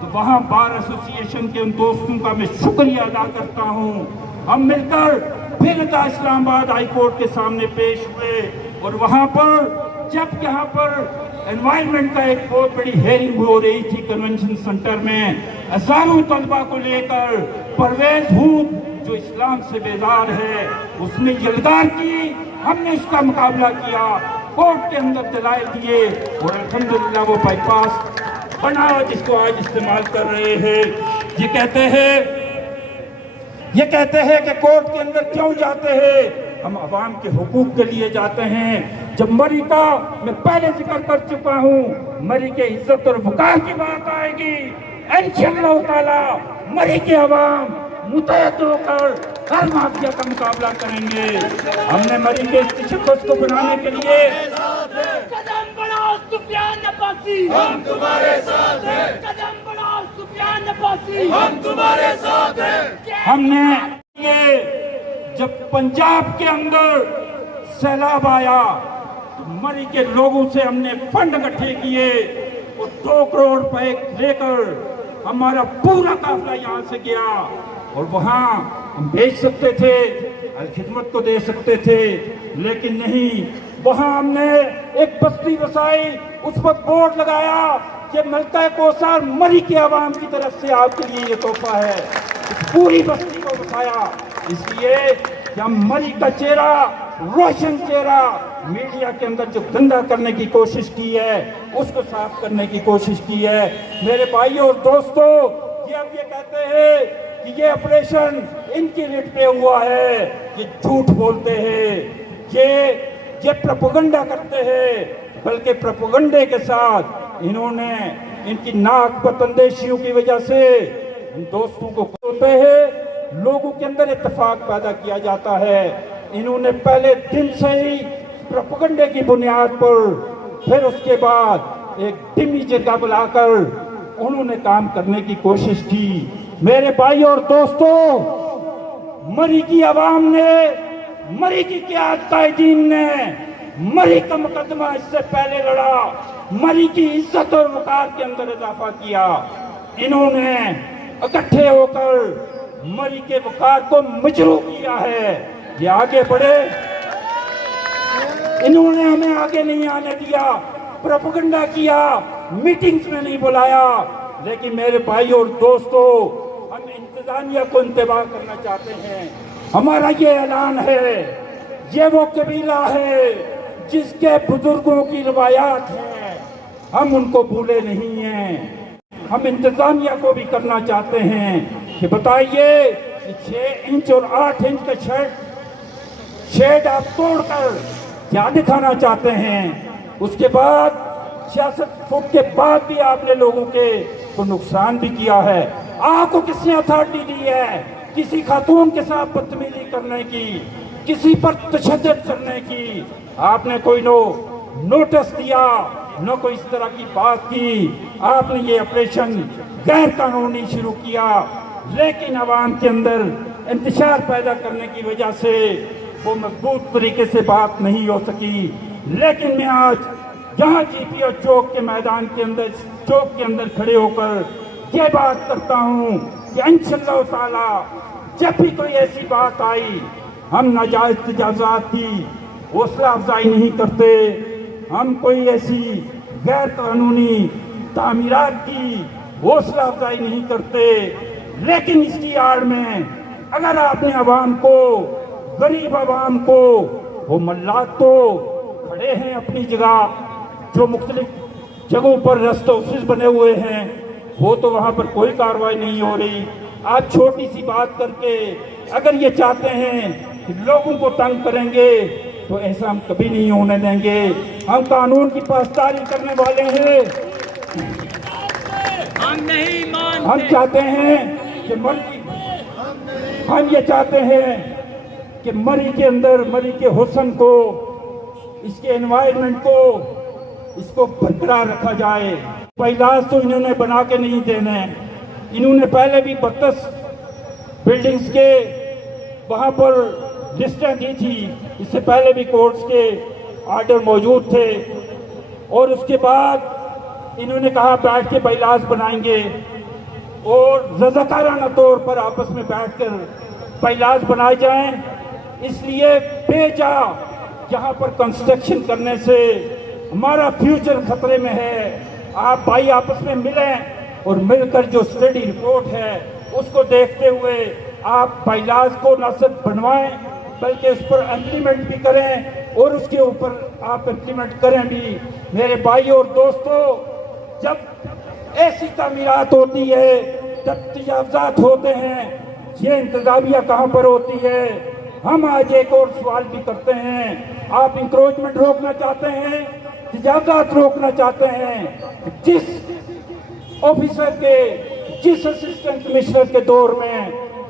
तो वहां बार एसोसिएशन के उन दोस्तों का मैं शुक्रिया अदा करता हूं। हम मिलकर फिर इस्लामाबाद हाई कोर्ट के सामने पेश हुए और वहां पर जब यहाँ पर एनवायरनमेंट का एक बहुत बड़ी हेयरिंग हो रही थी कन्वेंशन सेंटर में, हजारों तलबा को लेकर परवेज हूद जो इस्लाम से बेजार है उसने यलगार की। हमने इसका मुकाबला किया, कोर्ट के अंदर दलाइल दिए और अल्हम्दुलिल्लाह वो बाईपास बना जिसको आज इस्तेमाल कर रहे हैं। ये कहते हैं कि कोर्ट के अंदर क्यों जाते हैं? हम अवाम के हुकूक के लिए जाते हैं। जब मरी का मैं पहले जिक्र कर चुका हूँ, मरी के इज्जत और वक़ार की बात आएगी, इंशाअल्लाह ताला मरी के अवाम मुतहद होकर हर माफिया का मुकाबला करेंगे। हमने मरी के तशक्कुस को बनाने के लिए कदम बढ़ाओ सुफियान अब्बासी, हम तुम्हारे साथ हैं। कदम बढ़ाओ सुफियान अब्बासी, हम तुम्हारे साथ हैं। हमने ये जब पंजाब के अंदर सैलाब आया तो मरी के लोगों से हमने फंड इकट्ठे किए और 2 करोड़ रुपए लेकर हमारा पूरा काफिला यहाँ से गया और वहाँ हम भेज सकते थे, अल-खिदमत को दे सकते थे, लेकिन नहीं। वहाँ हमने एक बस्ती बसाई, उस पर बोर्ड लगाया कि मलका कोसार मरी के आवाम की तरफ से आपके लिए ये तोहफा है। इस पूरी बस्ती को बसाया इसलिए कि हम मरी का चेहरा, रोशन चेहरा मीडिया के अंदर जो गंदा करने की कोशिश की है उसको साफ करने की कोशिश की है। मेरे भाइयों और दोस्तों, ये अब ये कहते हैं कि ये ऑपरेशन इनकी रिट पे हुआ है, ये झूठ बोलते हैं, ये प्रोपेगेंडा करते हैं, बल्कि प्रोपेगेंडे के साथ इन्होंने इनकी नाक बतंदेशियों की वजह से इन दोस्तों को होते हैं, लोगों के अंदर इत्तेफाक पैदा किया जाता है। इन्होंने पहले दिन से ही प्रोपेगेंडे की बुनियाद पर, फिर उसके बाद एक डिमी जगह बुलाकर उन्होंने काम करने की कोशिश की। मेरे भाई और दोस्तों, मरी की आवाम ने, मरी की क़यादत-ए-दीन ने मरी का मुकदमा इससे पहले लड़ा, मरी की इज्जत और वक़ार के अंदर इजाफा किया। इन्होंने इकट्ठे होकर मरी के वक़ार को मजरूह किया है। ये आगे बढ़े, इन्होंने हमें आगे नहीं आने दिया, प्रोपेगेंडा किया, मीटिंग्स में नहीं बुलाया। लेकिन मेरे भाई और दोस्तों, हम इंतजामिया को इंतबाह करना चाहते हैं। हमारा ये ऐलान है, ये वो कबीला है जिसके बुजुर्गों की रवायात हैं, हम उनको भूले नहीं हैं। हम इंतजामिया को भी करना चाहते हैं कि बताइए कि 6 इंच और 8 इंच का शेड आप तोड़कर क्या दिखाना चाहते हैं? उसके बाद 66 फुट के बाद भी आपने लोगों के को नुकसान भी किया है। आपको किसने अथॉरिटी दी है किसी खातून के साथ बदतमीजी करने की, किसी पर तशद्दुद करने की? आपने कोई नोटिस दिया, न कोई इस तरह की बात की। आपने ये ऑपरेशन गैर कानूनी शुरू किया, लेकिन आवाम के अंदर इंतशार पैदा करने की वजह से वो मजबूत तरीके से बात नहीं हो सकी। लेकिन मैं आज यहाँ GPO चौक के मैदान के अंदर, चौक के अंदर खड़े होकर ये बात करता हूँ कि इंशाअल्लाह ताला जब भी कोई ऐसी बात आई, हम नाजायज तजावुज़ात की हौसला अफजाई नहीं करते, हम कोई ऐसी गैर कानूनी तामीरात की हौसला अफजाई नहीं करते। लेकिन इसकी आड़ में अगर आपने आवाम को, गरीब आवाम को, वो मल्लात तो खड़े हैं अपनी जगह, जो मुख्तलिफ जगहों पर रेस्ट हाउसेस बने हुए हैं, वो तो वहाँ पर कोई कार्रवाई नहीं हो रही। आप छोटी सी बात करके अगर ये चाहते हैं कि लोगों को तंग करेंगे, तो ऐसा हम कभी नहीं होने देंगे। हम कानून की पासदारी करने वाले हैं। हम नहीं मानते। हम चाहते हैं कि हम ये चाहते हैं कि मरी के अंदर, मरी के हुस्न को, इसके एनवायरनमेंट को, इसको बरकरार रखा जाए। इलाज तो इन्होंने बना के नहीं देने। इन्होंने पहले भी 32 बिल्डिंग्स के वहाँ पर लिस्टें दी थी, इससे पहले भी कोर्ट्स के आर्डर मौजूद थे। और उसके बाद इन्होंने कहा बैठ के बाइलाज बनाएंगे और रज़ाकाराना तौर पर आपस में बैठकर बाइलाज बनाए जाएं। इसलिए बेजा यहाँ पर कंस्ट्रक्शन करने से हमारा फ्यूचर खतरे में है। आप भाई आपस में मिलें और मिलकर जो स्टडी रिपोर्ट है उसको देखते हुए आप बाइलाज को न सिर्फ बनवाएं बल्कि उस पर इम्प्लीमेंट भी करें और उसके ऊपर आप इम्प्लीमेंट करें भी। मेरे भाई और दोस्तों, जब ऐसी तामीरात होती है, जब तजावुज़ात होते हैं, ये इंतजामिया कहाँ पर होती है? हम आज एक और सवाल भी करते हैं। आप इंक्रोचमेंट रोकना चाहते हैं, तजावुज़ात रोकना चाहते हैं। जिस ऑफिसर के, जिस असिस्टेंट कमिश्नर के दौर में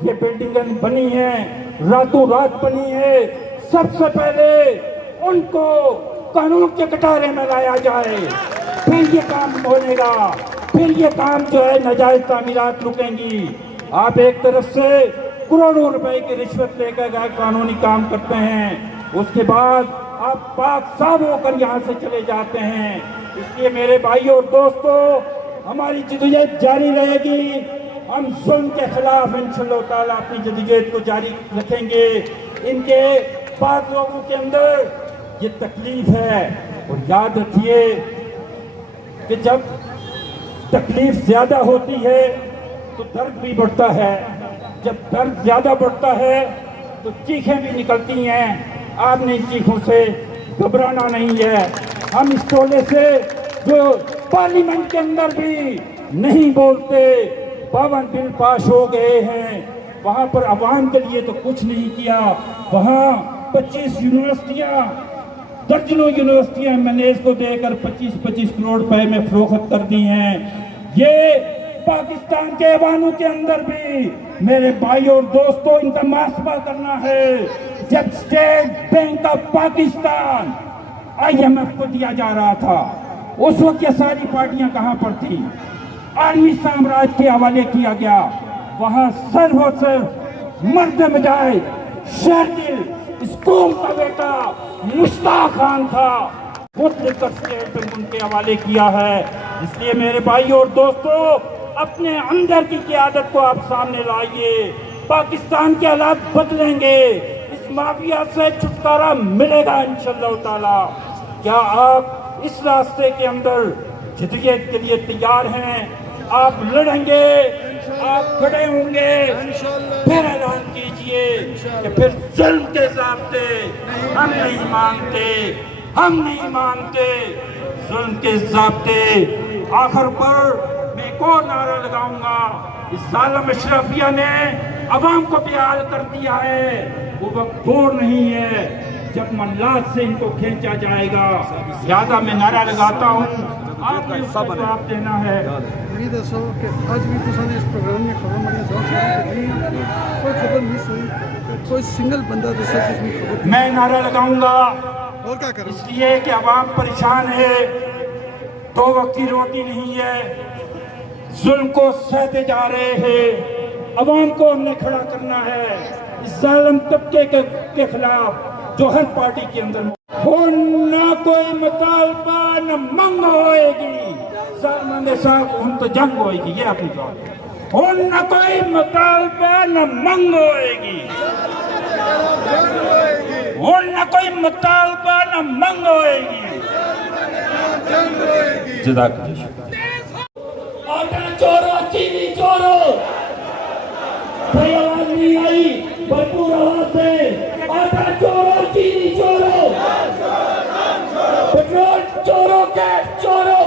ये बिल्डिंगें बनी हैं, रातों रात बनी है, सबसे पहले उनको कानून के कटारे में लाया जाए, फिर ये काम बनेगा, फिर ये काम जो है नाजायज तामीरात रुकेंगी। आप एक तरफ से करोड़ों रुपए की रिश्वत लेकर गैर कानूनी काम करते हैं, उसके बाद आप पाक साफ होकर यहाँ से चले जाते हैं। इसलिए मेरे भाई और दोस्तों, हमारी जदोजहद जारी रहेगी। हम जुल्म के खिलाफ इंशाअल्लाह ताला अपनी जदोजहद को जारी रखेंगे। इनके बाद लोगों के अंदर ये तकलीफ है, और याद रखिए कि जब तकलीफ ज्यादा होती है तो दर्द भी बढ़ता है। जब दर्द ज्यादा बढ़ता है तो चीखें भी निकलती हैं। आपने इन चीखों से घबराना नहीं है। हम इस टोले से जो पार्लियामेंट के अंदर भी नहीं बोलते, 52 बिल पास हो गए हैं, वहाँ पर आवाम के लिए तो कुछ नहीं किया। वहाँ 25 यूनिवर्सिटियाँ दर्जनों यूनिवर्सिटियां मैंने इसको देकर 25-25 करोड़ रुपए में फरोख्त कर दी हैं। ये पाकिस्तान के ऐवानों के अंदर भी मेरे भाई और दोस्तों इनका मुहासबा करना है। जब state bank of Pakistan IMF को दिया जा रहा था, उस वक्त ये सारी पार्टियां कहां पर थी? आर्मी साम्राज्य के हवाले किया गया। वहां सर्वोच्च मर्द मजाए शर्दिल स्कूल का बेटा मुश्ताक खान था, खुद लेकर स्टेट बैंक उनके हवाले किया है। इसलिए मेरे भाई और दोस्तों, अपने अंदर की क़यादत को आप सामने लाइए। पाकिस्तान के हालात बदलेंगे, इस माफिया से छुटकारा मिलेगा इंशाअल्लाह ताला। क्या आप इस रास्ते के अंदर जिद्दियत के लिए तैयार हैं? आप लड़ेंगे, आप खड़े होंगे, फिर ऐलान कीजिए कि फिर जुल्म के ज़ाब्ते हम नहीं मानते, हम नहीं मानते जुल्म के ज़ाब्ते। आखिर पर मैं को नारा लगाऊंगा, इस जालिम अशरफिया ने अवाम को बेहाल कर दिया है। वो वक्त दूर नहीं है जब मल्लात से इनको खींचा जाएगा। ज्यादा मैं नारा लगाता हूँ, आपने उसका जवाब देना है। ये दसो कि आज भी तुसाने इस प्रोग्राम में खबर मिली कोई खबर मिस हुई, कोई सिंगल बंदा दसा जिसमें खबर। मैं नारा लगाऊंगा और क्या करूं? इसलिए कि अवाम परेशान है, 2 वक्त की रोटी नहीं है, जुल्म को सहते जा रहे हैं। अवाम को हमने खड़ा करना है इस जालिम तबके के खिलाफ जो हर पार्टी के अंदर हो। ना कोई मुतालबा न मंग होएगी, जालिम साहब हम तो जंग होएगी। ये अपनी बात हो, ना कोई मुतालबा न मंग होएगी, हो ना कोई मुतालबा न मंग होएगी। जज़ाकल्लाह। आटा चोरो, चीनी चोरो, आवाज नहीं आई, भरपूर आवाज है। आटा चोरो, चीनी चोरो, पेट्रोल चोरो, गैस चोरो।